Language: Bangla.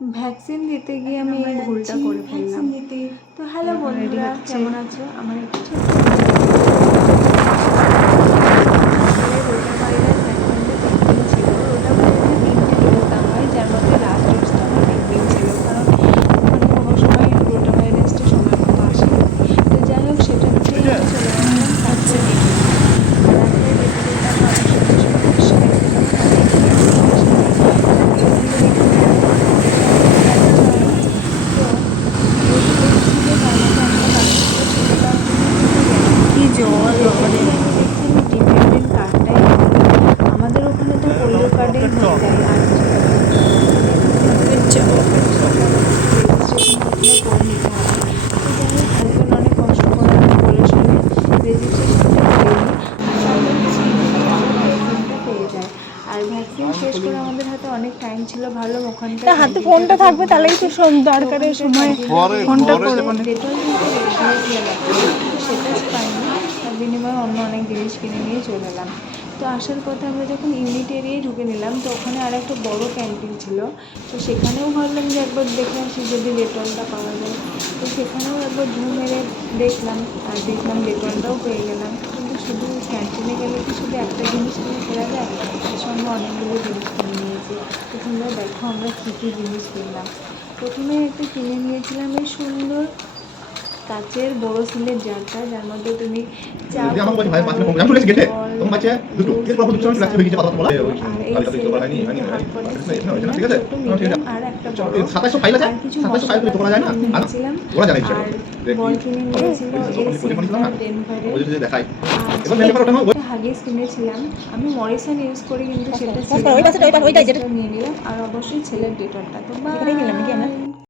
ভ্যাকসিন দিতে গিয়ে আমি এই ভুলটা করে ফেললাম। তো হ্যালো বন্ধুরা, কেমন আছো? আমার একটু ছোট্ট রোটা ভাইরাস ভ্যাকসিনটা 3 দিন ছিল। রোটা ভাইরাসে 3টে ডোজ দেওয়া হয়, যার মধ্যে লাস্ট ডোজটা আমার 3 দিন ছিল, কারণ ওখানে কোনো সময় রোটা ভাইরাসটা সময় মতো আসেনি। তো যাই হোক, সেটা দিতেই আমি চলে গেলাম কাছে নিয়ে। আর রাস্তায় যেতে যেতে আমি অনেক সুন্দর সুন্দর দৃশ্য দেখতে পেলাম, অনেক কি জল আমি দেখছি আমি ডিপেন্ডেন্ট কার্ডটাই আমাদের ওখানে তো পোলিও কার্ডেই হয়ে যায়। আর রেজিস্ট্রেশন করে নিতে হবে। তো যাই হোক, হাজব্যান্ড অনেক কষ্ট করে আমি বলে শুনে রেজিস্ট্রেশনটা করে নিই। আর ভ্যাকসিনটা পেয়ে যায়। আর ভ্যাকসিন শেষ করে আমাদের হাতে অনেক টাইম ছিল, ভালো ওখানটা হাতে ফোনটা থাকবে, তাহলেই তো দরকারের সময় ফোনটা করবো। ডেটল কিন্তু গিয়েছিলাম, কিন্তু সেটা পাইনি। তার বিনিময়ে অন্য অনেক জিনিস কিনে নিয়ে চলে এলাম। তো আসার পথে আমরা যখন ইউনিট এরিয়ায় ঢুকে নিলাম, তো ওখানে আর একটা বড়ো ক্যান্টিন ছিল। তো সেখানেও ভাবলাম যে একবার দেখে আসি যদি ডেটলটা পাওয়া যায়। তো সেখানেও একবার ঢু মেরে দেখলাম, আর দেখলাম ডেটলটাও পেয়ে গেলাম। কিন্তু শুধু ক্যান্টিনে গেলে কি শুধু একটা জিনিস কিনে ফেরা যায়? এর সঙ্গে অনেকগুলো জিনিস কিনে নিয়েছি। তো তোমরা দেখো আমরা কী কী জিনিস কিনলাম। প্রথমে একটা কিনে নিয়েছিলাম এই সুন্দর কাচের বড় সিলের জারটা, যার মধ্যে তুমি চা আর একটা বড় আর কিছু মশলা নিয়েছিলাম। আর বল কিনে নিয়েছিল একটা হাগিস কিনেছিলাম। আমি মরিসন ইউজ করি, কিন্তু সেটা নিয়ে নিলাম। আর অবশ্যই ছেলের ডেটলটা তো